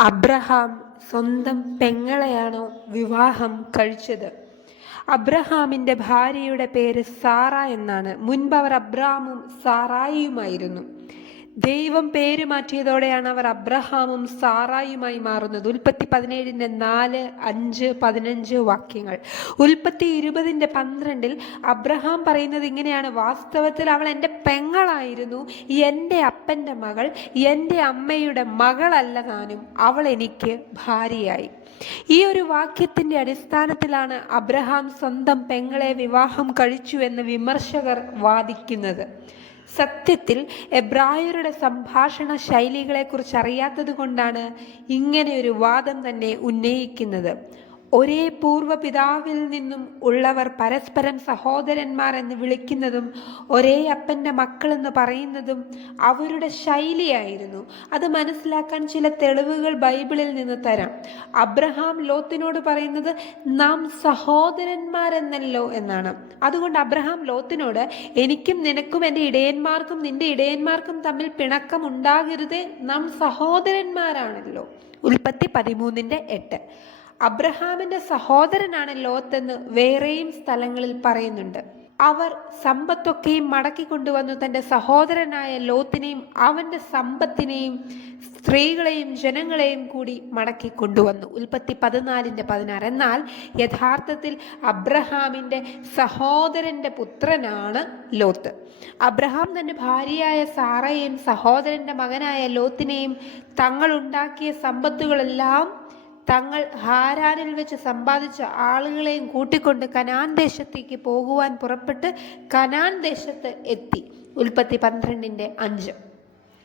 Abraham സ്വന്തം പെങ്ങളെയാണോ വിവാഹം കഴിച്ചത്? അബ്രഹാമിന്റെ ഭാര്യയുടെ പേര് സാറ എന്നാണ്. മുൻപ് അവർ അബ്രഹാമും സാറായിയുമായിരുന്നു. ദൈവം പേര് മാറ്റിയതോടെയാണ് അവർ അബ്രഹാമും സാറായുമായി മാറുന്നത്. ഉൽപ്പത്തി പതിനേഴിന്റെ നാല് അഞ്ച് പതിനഞ്ച് വാക്യങ്ങൾ. ഉൽപ്പത്തി ഇരുപതിന്റെ പന്ത്രണ്ടിൽ അബ്രഹാം പറയുന്നത് ഇങ്ങനെയാണ്. വാസ്തവത്തിൽ അവൾ എന്റെ പെങ്ങളായിരുന്നു. എന്റെ അപ്പന്റെ മകൾ എന്റെ അമ്മയുടെ മകളല്ല താനും. അവൾ എനിക്ക് ഭാര്യയായി. ഈ ഒരു വാക്യത്തിന്റെ അടിസ്ഥാനത്തിലാണ് അബ്രഹാം സ്വന്തം പെങ്ങളെ വിവാഹം കഴിച്ചു എന്ന് വിമർശകർ വാദിക്കുന്നത്. സത്യത്തിൽ എബ്രായരുടെ സംഭാഷണ ശൈലികളെക്കുറിച്ച് അറിയാത്തത് കൊണ്ടാണ് ഇങ്ങനെ വാദം തന്നെ ഉന്നയിക്കുന്നത്. ഒരേ പൂർവപിതാവിൽ നിന്നും ഉള്ളവർ പരസ്പരം സഹോദരന്മാർ എന്ന് വിളിക്കുന്നതും ഒരേ അപ്പന്റെ മക്കളെന്ന് പറയുന്നതും അവരുടെ ശൈലിയായിരുന്നു. അത് മനസ്സിലാക്കാൻ ചില തെളിവുകൾ ബൈബിളിൽ നിന്ന് തരാം. അബ്രഹാം ലോത്തിനോട് പറയുന്നത് നാം സഹോദരന്മാരെന്നല്ലോ എന്നാണ്. അതുകൊണ്ട് അബ്രഹാം ലോത്തിനോട് എനിക്കും നിനക്കും എന്റെ ഇടയന്മാർക്കും നിന്റെ ഇടയന്മാർക്കും തമ്മിൽ പിണക്കം ഉണ്ടാകരുതേ നാം സഹോദരന്മാരാണല്ലോ. ഉൽപ്പത്തി പതിമൂന്നിന്റെ എട്ട്. അബ്രഹാമിന്റെ സഹോദരനാണ് ലോത്തെന്ന് വേറെയും സ്ഥലങ്ങളിൽ പറയുന്നുണ്ട്. അവർ സമ്പത്തൊക്കെയും മടക്കി കൊണ്ടുവന്നു തന്റെ സഹോദരനായ ലോത്തിനെയും അവന്റെ സമ്പത്തിനെയും സ്ത്രീകളെയും ജനങ്ങളെയും കൂടി മടക്കി കൊണ്ടുവന്നു. ഉൽപ്പത്തി പതിനാലിന്റെ പതിനാറ്. എന്നാൽ യഥാർത്ഥത്തിൽ അബ്രഹാമിന്റെ സഹോദരന്റെ പുത്രനാണ് ലോത്ത്. അബ്രഹാം തന്റെ ഭാര്യയായ സാറയെയും സഹോദരന്റെ മകനായ ലോത്തിനെയും തങ്ങളുണ്ടാക്കിയ സമ്പത്തുകളെല്ലാം തങ്ങൾ ഹാരാനിൽ വെച്ച് സമ്പാദിച്ച ആളുകളെയും കൂട്ടിക്കൊണ്ട് കനാൻ ദേശത്തേക്ക് പോകുവാൻ പുറപ്പെട്ട് കനാൻ ദേശത്ത് എത്തി. ഉൽപ്പത്തി പന്ത്രണ്ടിന്റെ അഞ്ച്.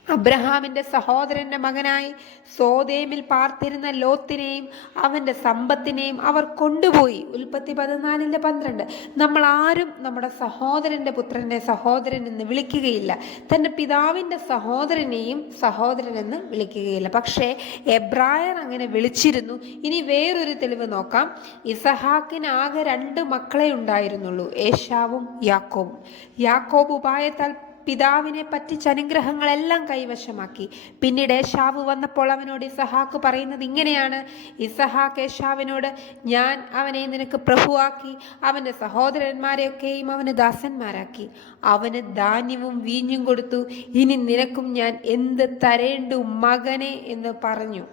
അബ്രഹാമിന്റെ സഹോദരന്റെ മകനായി സോദേമിൽ പാർത്തിരുന്ന ലോത്തിനെയും അവന്റെ സമ്പത്തിനെയും അവർ കൊണ്ടുപോയി. ഉൽപ്പത്തി പതിനാലിന്റെ പന്ത്രണ്ട്. നമ്മൾ ആരും നമ്മുടെ സഹോദരന്റെ പുത്രന്റെ സഹോദരൻ എന്ന് വിളിക്കുകയില്ല. തന്റെ പിതാവിന്റെ സഹോദരനെയും സഹോദരൻ എന്ന് വിളിക്കുകയില്ല. പക്ഷേ എബ്രായർ അങ്ങനെ വിളിച്ചിരുന്നു. ഇനി വേറൊരു തെളിവ് നോക്കാം. ഇസഹാക്കിന് ആകെ രണ്ട് മക്കളെ ഉണ്ടായിരുന്നുള്ളൂ. ഏഷാവും യാക്കോബും. യാക്കോബ് ഉപായത്താൽ പിതാവിനെ പറ്റി അനുഗ്രഹങ്ങളെല്ലാം കൈവശമാക്കി. പിന്നീട് ഏഷാവ് വന്നപ്പോൾ അവനോട് ഇസഹാക്ക് പറയുന്നത് ഇങ്ങനെയാണ്. ഇസഹാക്ക് ഏഷാവിനോട് ഞാൻ അവനെ നിനക്ക് പ്രഭുവാക്കി അവന്റെ സഹോദരന്മാരെയൊക്കെയും അവന് ദാസന്മാരാക്കി. അവന് ധാന്യവും വീഞ്ഞും കൊടുത്തു. ഇനി നിനക്കും ഞാൻ എന്ത് തരേണ്ടു മകനെ? എന്ന് പറഞ്ഞു.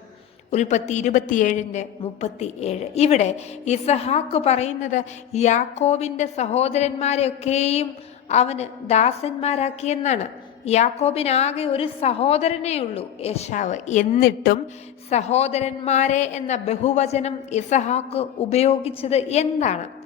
ഉൽപ്പത്തി ഇരുപത്തിയേഴിന്റെ മുപ്പത്തി ഏഴ് ഇവിടെ ഇസഹാക്ക് പറയുന്നത് യാക്കോബിന്റെ സഹോദരന്മാരെയൊക്കെയും അവന് ദാസന്മാരാക്കിയെന്നാണ്. യാക്കോബിനാകെ ഒരു സഹോദരനേ ഉള്ളൂ യേശാവ് എന്നിട്ടും സഹോദരന്മാരെ എന്ന ബഹുവചനം ഇസഹാക്ക് ഉപയോഗിച്ചത് എന്താണ്?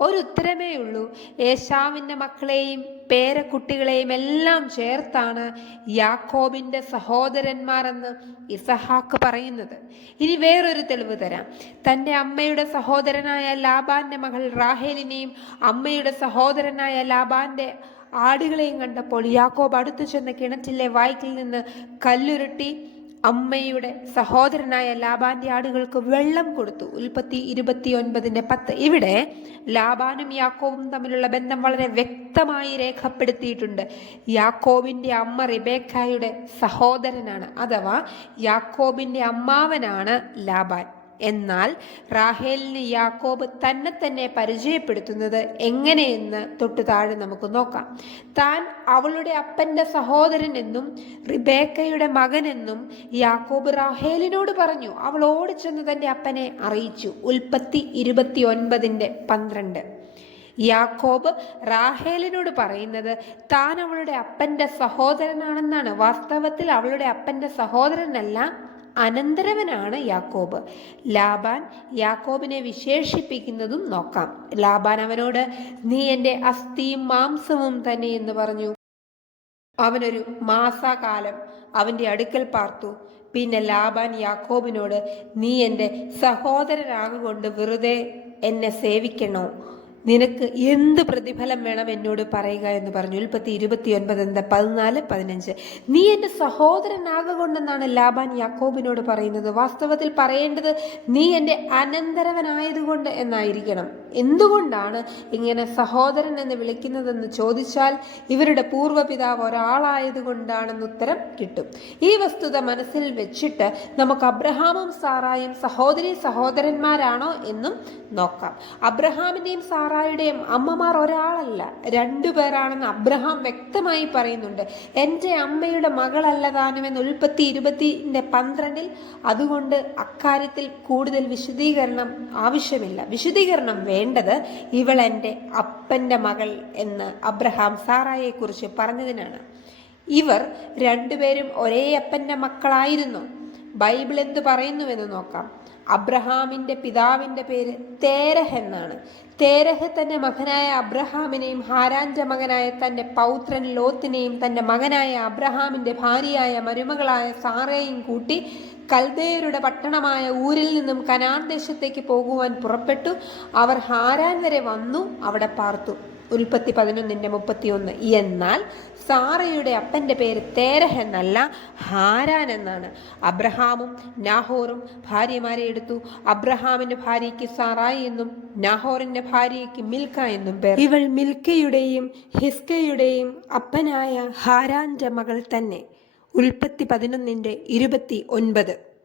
ഒരു ഉത്തരമേ ഉള്ളൂ. യേശാവിന്റെ മക്കളെയും പേരക്കുട്ടികളെയും എല്ലാം ചേർത്താണ് യാക്കോബിന്റെ സഹോദരന്മാരെന്ന് ഇസഹാക്ക് പറയുന്നത്. ഇനി വേറൊരു തെളിവ് തരാം. തന്റെ അമ്മയുടെ സഹോദരനായ ലാബാന്റെ മകൾ റാഹേലിനെയും അമ്മയുടെ സഹോദരനായ ലാബാന്റെ ആടുകളെയും കണ്ടപ്പോൾ യാക്കോബ് അടുത്തു ചെന്ന കിണറ്റിലെ വായ്ക്കിൽ നിന്ന് കല്ലുരുട്ടി അമ്മയുടെ സഹോദരനായ ലാബാന്റെ ആടുകൾക്ക് വെള്ളം കൊടുത്തു. ഉൽപ്പത്തി ഇരുപത്തി ഒൻപതിന്റെ പത്ത്. ഇവിടെ ലാബാനും യാക്കോവും തമ്മിലുള്ള ബന്ധം വളരെ വ്യക്തമായി രേഖപ്പെടുത്തിയിട്ടുണ്ട്. യാക്കോബിന്റെ അമ്മ റിബേക്കായുടെ സഹോദരനാണ് അഥവാ യാക്കോബിന്റെ അമ്മാവനാണ് ലാബാൻ. എന്നാൽ റാഹേലിന് യാക്കോബ് തന്നെ തന്നെ പരിചയപ്പെടുത്തുന്നത് എങ്ങനെയെന്ന് തൊട്ടു താഴെ നമുക്ക് നോക്കാം. താൻ അവളുടെ അപ്പന്റെ സഹോദരൻ എന്നും റിബേക്കയുടെ മകനെന്നും യാക്കോബ് റാഹേലിനോട് പറഞ്ഞു. അവൾ ഓടിച്ചെന്ന് തന്റെ അപ്പനെ അറിയിച്ചു. ഉൽപ്പത്തി ഇരുപത്തി ഒൻപതിന്റെ പന്ത്രണ്ട്. യാക്കോബ് റാഹേലിനോട് പറയുന്നത് താൻ അവളുടെ അപ്പന്റെ സഹോദരനാണെന്നാണ്. വാസ്തവത്തിൽ അവളുടെ അപ്പന്റെ സഹോദരനല്ല അനന്തരവനാണ് യാക്കോബ്. ലാബാൻ യാക്കോബിനെ വിശേഷിപ്പിക്കുന്നതും നോക്കാം. ലാബാൻ അവനോട് നീ എന്റെ അസ്ഥിയും മാംസവും തന്നെ എന്ന് പറഞ്ഞു. അവനൊരു മാസാകാലം അവന്റെ അടുക്കൽ പാർത്തു. പിന്നെ ലാബാൻ യാക്കോബിനോട് നീ എന്റെ സഹോദരനാകൊണ്ട് വെറുതെ എന്നെ സേവിക്കണോ? നിനക്ക് എന്ത് പ്രതിഫലം വേണം എന്നോട് പറയുക എന്ന് പറഞ്ഞു. ഉൽപ്പത്തി ഇരുപത്തി ഒൻപത് എന്താ പതിനാല് പതിനഞ്ച്. നീ എന്റെ സഹോദരനാകൊണ്ടെന്നാണ് ലാബാൻ യാക്കോബിനോട് പറയുന്നത്. വാസ്തവത്തിൽ പറയേണ്ടത് നീ എന്റെ അനന്തരവനായതുകൊണ്ട് എന്നായിരിക്കണം. എന്തുകൊണ്ടാണ് ഇങ്ങനെ സഹോദരൻ എന്ന് വിളിക്കുന്നതെന്ന് ചോദിച്ചാൽ ഇവരുടെ പൂർവപിതാവ് ഒരാളായതുകൊണ്ടാണെന്ന് ഉത്തരം കിട്ടും. ഈ വസ്തുത മനസ്സിൽ വെച്ചിട്ട് നമുക്ക് അബ്രഹാമും സാറായും സഹോദരി സഹോദരന്മാരാണോ എന്നും നോക്കാം. അബ്രഹാമിന്റെയും സാറായുടെയും അമ്മമാർ ഒരാളല്ല രണ്ടു പേരാണെന്ന് അബ്രഹാം വ്യക്തമായി പറയുന്നുണ്ട്. എന്റെ അമ്മയുടെ മകളല്ല താനുമെന്ന് ഉൽപ്പത്തി ഇരുപത്തിന്റെ പന്ത്രണ്ടിൽ. അതുകൊണ്ട് അക്കാര്യത്തിൽ കൂടുതൽ വിശദീകരണം ആവശ്യമില്ല. വിശദീകരണം വേണ്ടത് ഇവൾ എന്റെ അപ്പന്റെ മകൾ എന്ന് അബ്രഹാം സാറായെക്കുറിച്ച് പറഞ്ഞതിനാണ്. ഇവർ രണ്ടുപേരും ഒരേ അപ്പന്റെ മക്കളായിരുന്നു. ബൈബിൾ എന്ത് പറയുന്നുവെന്ന് നോക്കാം. അബ്രഹാമിന്റെ പിതാവിന്റെ പേര് തേരഹ് എന്നാണ്. തേരഹ് തന്റെ മകനായ അബ്രഹാമിനെയും ഹാരാന്റെ മകനായ തന്റെ പൗത്രൻ ലോത്തിനെയും തന്റെ മകനായ അബ്രഹാമിന്റെ ഭാര്യയായ മരുമകളായ സാറേയും കൂട്ടി കൽദേയരുടെ പട്ടണമായ ഊരിൽ നിന്നും കനാൻ ദേശത്തേക്ക് പോകുവാൻ പുറപ്പെട്ടു. അവർ ഹാരാൻ വരെ വന്നു അവിടെ പാർത്തു. ഉൽപ്പത്തി പതിനൊന്നിന്റെ മുപ്പത്തിയൊന്ന്. എന്നാൽ സാറയുടെ അപ്പന്റെ പേര് തേരഹ് എന്നല്ല ഹാരാൻ എന്നാണ്. അബ്രഹാമും നാഹോറും ഭാര്യമാരെ എടുത്തു. അബ്രഹാമിന്റെ ഭാര്യയ്ക്ക് സാറായി എന്നും നാഹോറിന്റെ ഭാര്യയ്ക്ക് മിൽക്ക എന്നും പേർ. ഇവൾ മിൽക്കയുടെയും ഹിസ്കയുടെയും അപ്പനായ ഹാരാന്റെ മകൾ തന്നെ. ഉൽപ്പത്തി പതിനൊന്നിന്റെ ഇരുപത്തി ഒൻപത്.